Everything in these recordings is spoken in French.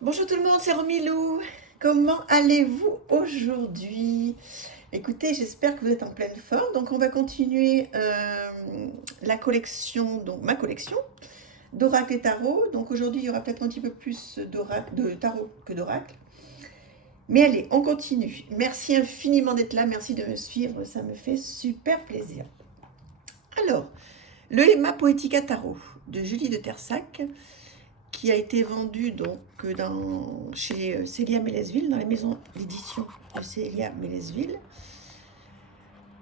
Bonjour tout le monde, c'est Romilou. Comment allez-vous aujourd'hui? Écoutez, j'espère que vous êtes en pleine forme. Donc, on va continuer la collection, donc ma collection d'oracle et tarot. Donc, aujourd'hui, il y aura peut-être un petit peu plus de tarot que d'oracle. Mais allez, on continue. Merci infiniment d'être là. Merci de me suivre. Ça me fait super plaisir. Alors, le Emma Poetica Tarot de Julie de Tersac, qui a été vendu donc chez Célia Mélesville, dans la maison d'édition de Célia Mélesville.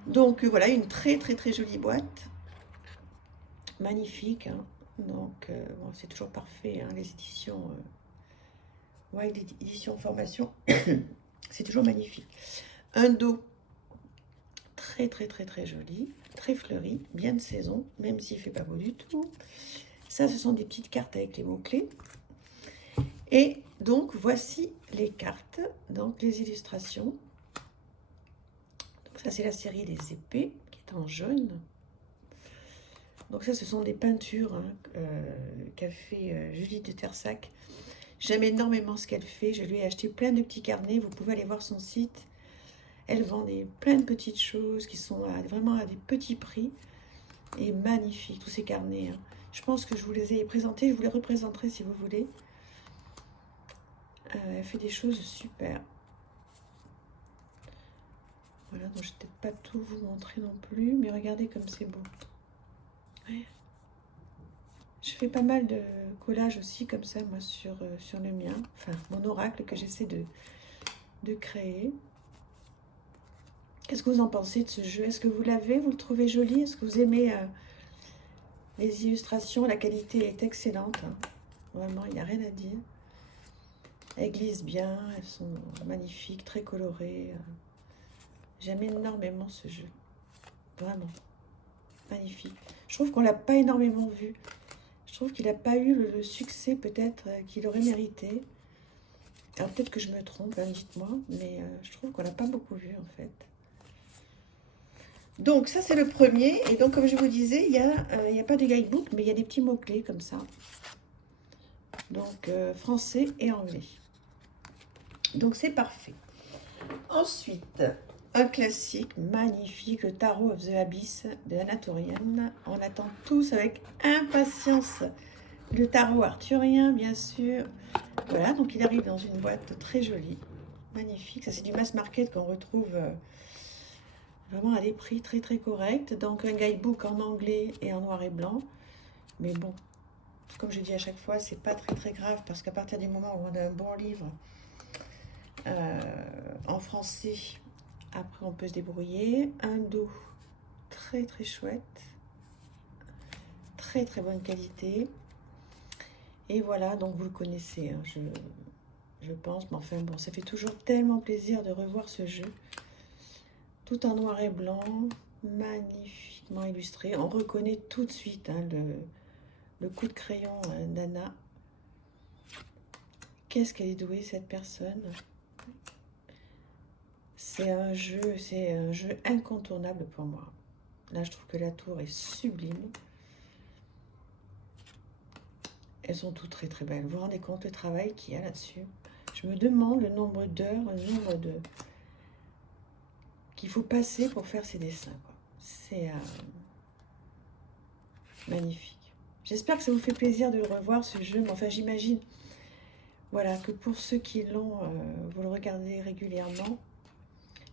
Donc voilà, une très très très jolie boîte, magnifique. Hein. Donc bon, c'est toujours parfait, hein, les éditions, ouais, les éditions formation, c'est toujours magnifique. Un dos très très très très joli, très fleuri, bien de saison, même s'il fait pas beau du tout. Ça, ce sont des petites cartes avec les mots-clés. Et donc, voici les cartes, donc les illustrations. Donc ça, c'est la série des épées, qui est en jaune. Donc ça, ce sont des peintures hein, qu'a fait Julie de Tersac. J'aime énormément ce qu'elle fait. Je lui ai acheté plein de petits carnets. Vous pouvez aller voir son site. Elle vend plein de petites choses qui sont vraiment à des petits prix. Et magnifiques, tous ces carnets. Hein. Je pense que je vous les ai présentés. Je vous les représenterai si vous voulez. Elle fait des choses super. Voilà, donc je ne vais peut-être pas tout vous montrer non plus, mais regardez comme c'est beau. Ouais. Je fais pas mal de collages aussi comme ça, moi, sur le mien. Enfin, mon oracle que j'essaie de créer. Qu'est-ce que vous en pensez de ce jeu? Est-ce que vous l'avez? Vous le trouvez joli? Est-ce que vous aimez les illustrations? La qualité est excellente. Hein. Vraiment, il n'y a rien à dire. Elles glissent bien, elles sont magnifiques, très colorées. J'aime énormément ce jeu. Vraiment. Magnifique. Je trouve qu'on l'a pas énormément vu. Je trouve qu'il n'a pas eu le succès peut-être qu'il aurait mérité. Alors peut-être que je me trompe, hein, dites-moi, mais je trouve qu'on l'a pas beaucoup vu en fait. Donc ça c'est le premier, et donc comme je vous disais, il y a pas de guidebook, mais il y a des petits mots-clés comme ça. Donc français et anglais. Donc c'est parfait. Ensuite, un classique magnifique, le Tarot of the Abyss de Anatorian. On attend tous avec impatience le tarot arthurien, bien sûr. Voilà, donc il arrive dans une boîte très jolie, magnifique. Ça, c'est du mass market qu'on retrouve vraiment à des prix très très corrects. Donc un guidebook en anglais et en noir et blanc. Mais bon, comme je dis à chaque fois, c'est pas très très grave parce qu'à partir du moment où on a un bon livre en français, après on peut se débrouiller. Un dos très très chouette, très très bonne qualité. Et voilà, donc vous le connaissez, hein, je pense. Mais enfin bon, ça fait toujours tellement plaisir de revoir ce jeu. Tout en noir et blanc, magnifiquement illustré. On reconnaît tout de suite hein, le coup de crayon d'Anna. Qu'est-ce qu'elle est douée cette personne. C'est un jeu incontournable pour moi. Là, je trouve que la tour est sublime. Elles sont toutes très très belles. Vous vous rendez compte le travail qu'il y a là-dessus? Je me demande le nombre d'heures, le nombre de qu'il faut passer pour faire ces dessins. C'est magnifique. J'espère que ça vous fait plaisir de revoir ce jeu. Mais enfin, j'imagine voilà, que pour ceux qui l'ont, vous le regardez régulièrement.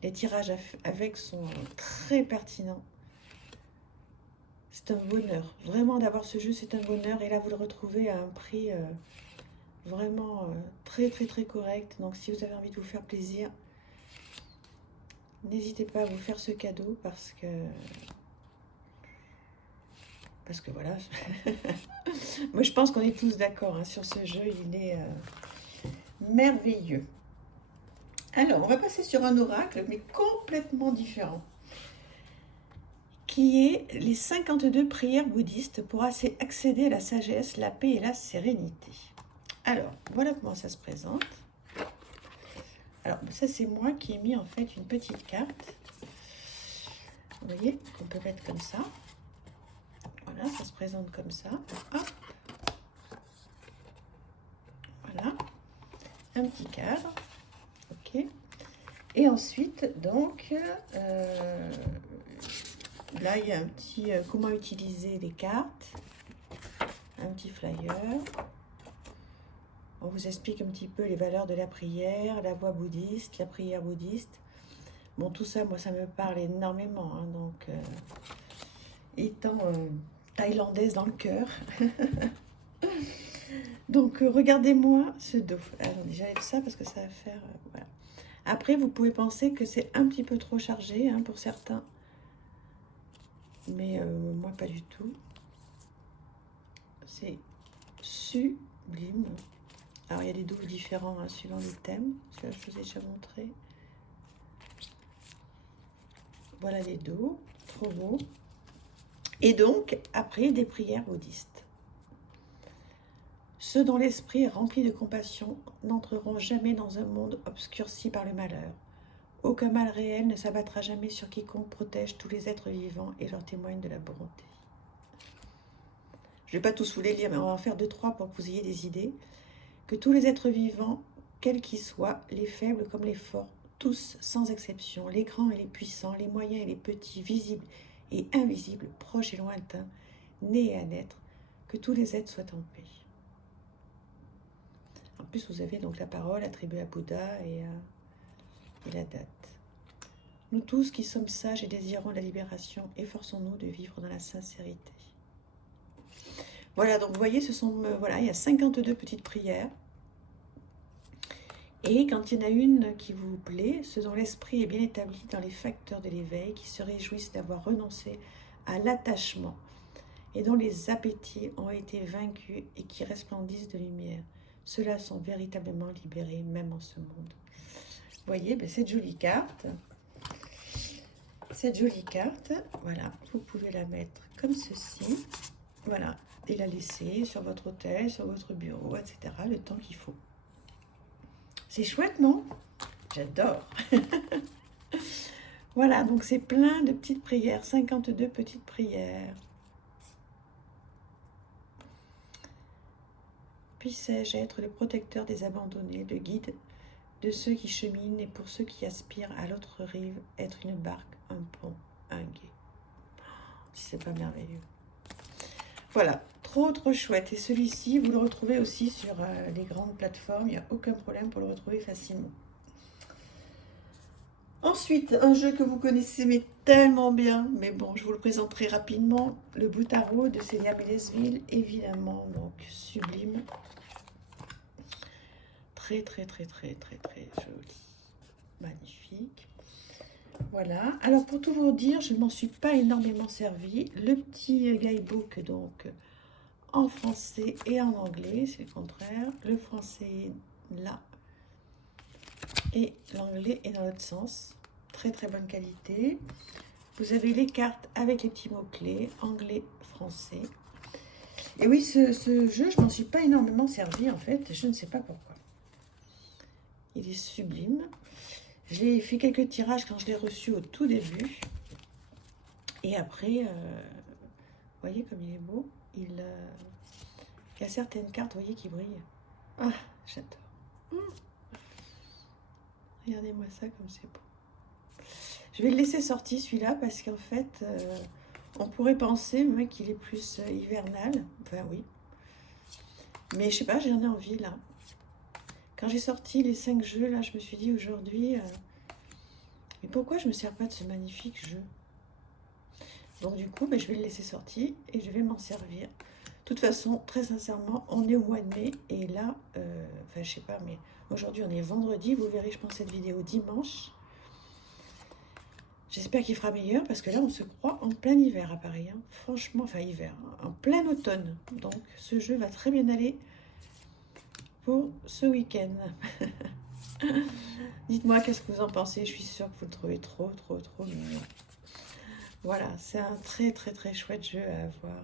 Les tirages avec sont très pertinents. C'est un bonheur. Vraiment d'avoir ce jeu, c'est un bonheur. Et là, vous le retrouvez à un prix vraiment très très très correct. Donc si vous avez envie de vous faire plaisir, n'hésitez pas à vous faire ce cadeau parce que voilà. Moi je pense qu'on est tous d'accord hein, sur ce jeu, il est merveilleux. Alors on va passer sur un oracle mais complètement différent, qui est les 52 prières bouddhistes pour accéder à la sagesse, la paix et la sérénité. Alors voilà comment ça se présente. Alors ça c'est moi qui ai mis en fait une petite carte. Vous voyez, qu'on peut mettre comme ça. Voilà, ça se présente comme ça. Hop. Voilà. un petit cadre. Ok. Et ensuite, donc, là, il y a un petit comment utiliser les cartes. Un petit flyer. On vous explique un petit peu les valeurs de la prière, la voie bouddhiste, la prière bouddhiste. Bon, tout ça, moi, ça me parle énormément. Hein, donc, étant thaïlandaise dans le cœur. Donc, regardez-moi ce dos. Attendez, j'enlève ça parce que ça va faire... voilà. Après, vous pouvez penser que c'est un petit peu trop chargé hein, pour certains. Mais moi, pas du tout. C'est sublime. Alors, il y a des doubles différents hein, suivant les thèmes. Celui-là, je vous ai déjà montré. Voilà les dos. Trop beau. Et donc, après, des prières bouddhistes. Ceux dont l'esprit est rempli de compassion n'entreront jamais dans un monde obscurci par le malheur. Aucun mal réel ne s'abattra jamais sur quiconque protège tous les êtres vivants et leur témoigne de la bonté. Je ne vais pas tous vous les lire, mais on va en faire 2-3 pour que vous ayez des idées. Que tous les êtres vivants, quels qu'ils soient, les faibles comme les forts, tous sans exception, les grands et les puissants, les moyens et les petits, visibles et invisibles, proches et lointains, nés et à naître, que tous les êtres soient en paix. En plus, vous avez donc la parole attribuée à Bouddha et la date. Nous tous qui sommes sages et désirons la libération, efforçons-nous de vivre dans la sincérité. Voilà, donc vous voyez, ce sont, voilà, il y a 52 petites prières. Et quand il y en a une qui vous plaît, ceux dont l'esprit est bien établi dans les facteurs de l'éveil, qui se réjouissent d'avoir renoncé à l'attachement et dont les appétits ont été vaincus et qui resplendissent de lumière. Ceux-là sont véritablement libérés, même en ce monde. Vous voyez, ben, cette jolie carte, voilà, vous pouvez la mettre comme ceci, voilà, et la laisser sur votre hôtel, sur votre bureau, etc., le temps qu'il faut. C'est chouette, non? J'adore. Voilà, donc c'est plein de petites prières, 52 petites prières. Puissais-je être le protecteur des abandonnés, le guide de ceux qui cheminent et pour ceux qui aspirent à l'autre rive, être une barque, un pont, un gué. Si c'est pas merveilleux. Voilà, trop chouette. Et celui-ci, vous le retrouvez aussi sur les grandes plateformes. Il n'y a aucun problème pour le retrouver facilement. Ensuite, un jeu que vous connaissez mais tellement bien, mais bon, je vous le présenterai rapidement. Le Boutaro de Célia Bélesville, évidemment, donc sublime. Très joli. Magnifique. Voilà. Alors, pour tout vous dire, je ne m'en suis pas énormément servi. Le petit guidebook, donc, en français et en anglais, c'est le contraire. Le français est là. Et l'anglais est dans l'autre sens. Très bonne qualité. Vous avez les cartes avec les petits mots-clés, anglais, français. Et oui, ce jeu, je m'en suis pas énormément servi, en fait. Je ne sais pas pourquoi. Il est sublime. J'ai fait quelques tirages quand je l'ai reçu au tout début. Et après, vous voyez comme il est beau. Il y a certaines cartes, vous voyez, qui brillent. Ah, j'adore. Regardez-moi ça comme c'est beau. Je vais le laisser sortir celui-là parce qu'en fait, on pourrait penser qu'il est plus hivernal. Enfin oui. Mais je sais pas, j'en ai envie là. Quand j'ai sorti les 5 jeux, là, je me suis dit aujourd'hui, mais pourquoi je ne me sers pas de ce magnifique jeu? Donc du coup, je vais le laisser sortir et je vais m'en servir. De toute façon, très sincèrement, on est au mois de mai et là, enfin je sais pas, mais aujourd'hui on est vendredi, vous verrez, je pense, cette vidéo dimanche. J'espère qu'il fera meilleur parce que là, on se croit en plein hiver à Paris. Hein. Franchement, enfin hiver, hein, en plein automne. Donc ce jeu va très bien aller pour ce week-end. Dites-moi qu'est-ce que vous en pensez. Je suis sûre que vous le trouvez trop mignon. Voilà, c'est un très chouette jeu à avoir.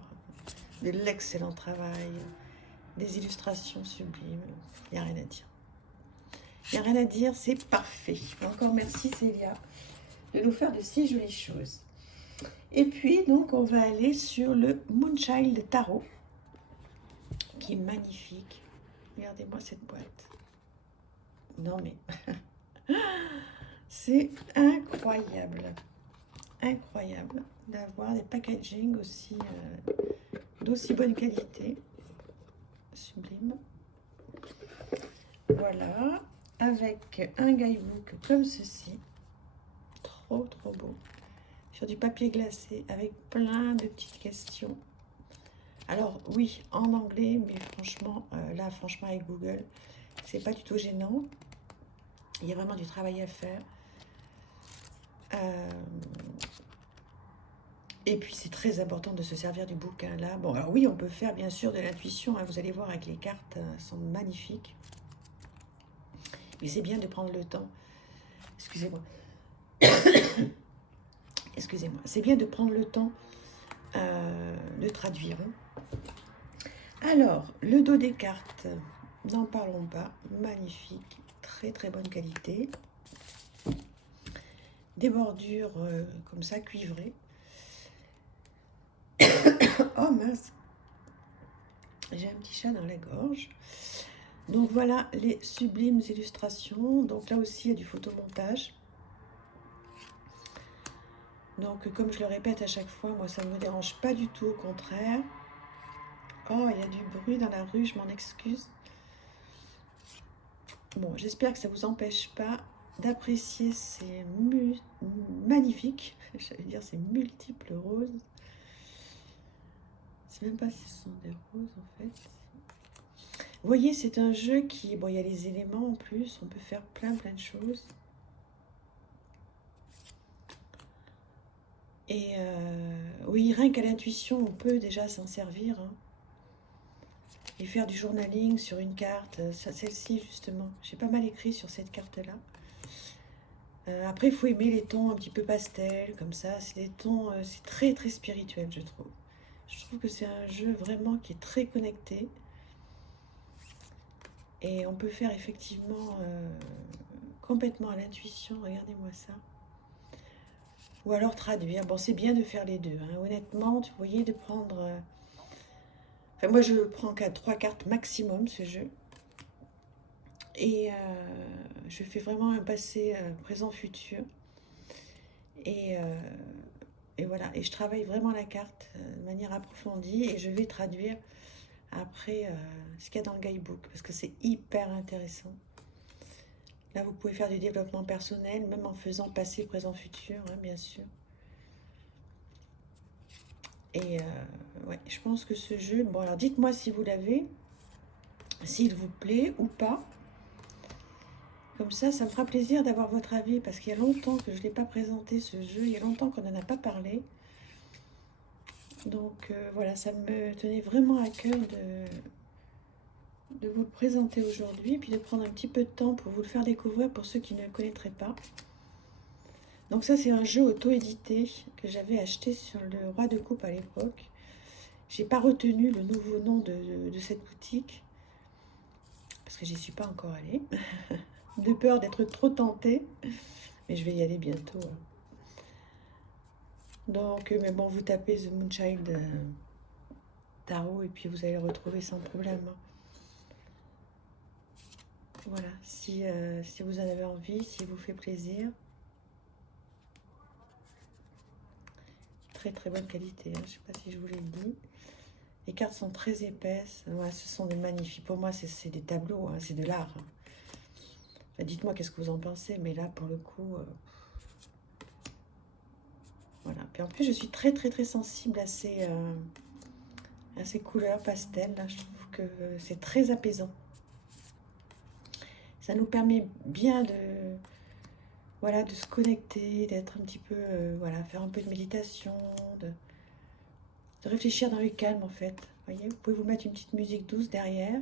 De l'excellent travail, des illustrations sublimes. Il n'y a rien à dire. Il n'y a rien à dire, c'est parfait. Encore merci Célia de nous faire de si jolies choses. Et puis, donc, on va aller sur le Moonchild Tarot, qui est magnifique. Regardez-moi cette boîte. Non mais, c'est incroyable. Incroyable d'avoir des packaging aussi d'aussi bonne qualité. Sublime. Voilà. Avec un guidebook comme ceci. Trop, trop beau. Sur du papier glacé avec plein de petites questions. Alors oui, en anglais, mais franchement, là, franchement, avec Google, c'est pas du tout gênant. Il y a vraiment du travail à faire. Et puis, c'est très important de se servir du bouquin là. Bon, alors oui, on peut faire bien sûr de l'intuition. Hein, vous allez voir avec les cartes, elles sont magnifiques. Mais c'est bien de prendre le temps. Excusez-moi. Excusez-moi. C'est bien de prendre le temps de traduire. Alors, le dos des cartes, n'en parlons pas. Magnifique. Très, très bonne qualité. Des bordures comme ça, cuivrées. Oh mince, j'ai un petit chat dans la gorge. Donc voilà les sublimes illustrations. Donc là aussi il y a du photomontage. Donc comme je le répète à chaque fois, moi ça ne me dérange pas du tout, au contraire. Oh, il y a du bruit dans la rue, je m'en excuse. Bon, j'espère que ça ne vous empêche pas d'apprécier ces magnifiques, j'allais dire ces multiples roses. Je ne sais même pas si ce sont des roses en fait. Vous voyez, c'est un jeu qui... Bon, il y a les éléments en plus, on peut faire plein de choses. Et oui, rien qu'à l'intuition, on peut déjà s'en servir. Hein, et faire du journaling sur une carte. Celle-ci, justement, j'ai pas mal écrit sur cette carte-là. Après, il faut aimer les tons un petit peu pastel, comme ça. C'est des tons, c'est très, très spirituel, je trouve. Je trouve que c'est un jeu vraiment qui est très connecté. Et on peut faire effectivement complètement à l'intuition. Regardez-moi ça. Ou alors traduire. Bon, c'est bien de faire les deux. Hein. Honnêtement, vous voyez, de prendre... Enfin, moi, je prends 3 cartes maximum, ce jeu. Et je fais vraiment un passé, présent, futur. Et, et voilà. Et je travaille vraiment la carte de manière approfondie. Et je vais traduire après ce qu'il y a dans le guidebook. Parce que c'est hyper intéressant. Là, vous pouvez faire du développement personnel, même en faisant passé, présent, futur, hein, bien sûr. Et ouais, je pense que ce jeu... Bon, alors dites-moi si vous l'avez, s'il vous plaît ou pas. Comme ça me fera plaisir d'avoir votre avis, parce qu'il y a longtemps que je ne l'ai pas présenté, ce jeu. Il y a longtemps qu'on n'en a pas parlé. Donc voilà, ça me tenait vraiment à cœur de vous le présenter aujourd'hui, puis de prendre un petit peu de temps pour vous le faire découvrir pour ceux qui ne le connaîtraient pas. Donc ça, c'est un jeu auto-édité que j'avais acheté sur le Roi de Coupe à l'époque. J'ai pas retenu le nouveau nom de cette boutique, parce que j'y suis pas encore allée, de peur d'être trop tentée, mais je vais y aller bientôt. Donc, mais bon, vous tapez The Moonchild Tarot et puis vous allez le retrouver sans problème. Voilà, si vous en avez envie, s'il vous fait plaisir. Très très bonne qualité, hein. Je ne sais pas si je vous l'ai dit. Les cartes sont très épaisses. Ouais, ce sont des magnifiques. Pour moi, c'est des tableaux, hein, c'est de l'art. Enfin, dites-moi qu'est-ce que vous en pensez, mais là, pour le coup... Voilà. Puis en plus, je suis très très très sensible à ces couleurs pastel. Là, je trouve que c'est très apaisant. Ça nous permet bien voilà, de se connecter, d'être un petit peu, voilà, faire un peu de méditation, de réfléchir dans le calme en fait. Voyez, vous pouvez vous mettre une petite musique douce derrière,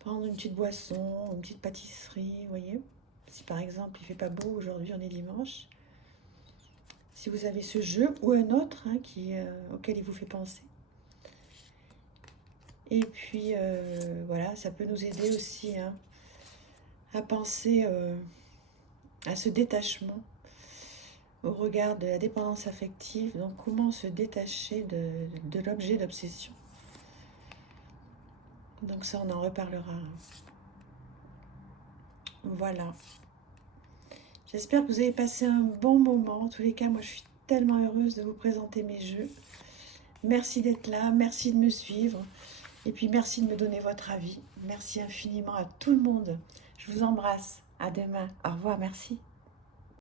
prendre une petite boisson, une petite pâtisserie, vous voyez. Si par exemple il fait pas beau aujourd'hui, on est dimanche. Si vous avez ce jeu ou un autre hein, auquel il vous fait penser. Et puis voilà, ça peut nous aider aussi hein, à penser à ce détachement au regard de la dépendance affective. Donc comment se détacher de l'objet d'obsession. Donc ça, on en reparlera. Voilà. J'espère que vous avez passé un bon moment. En tous les cas, moi, je suis tellement heureuse de vous présenter mes jeux. Merci d'être là, merci de me suivre. Et puis, merci de me donner votre avis. Merci infiniment à tout le monde. Je vous embrasse. À demain. Au revoir, merci.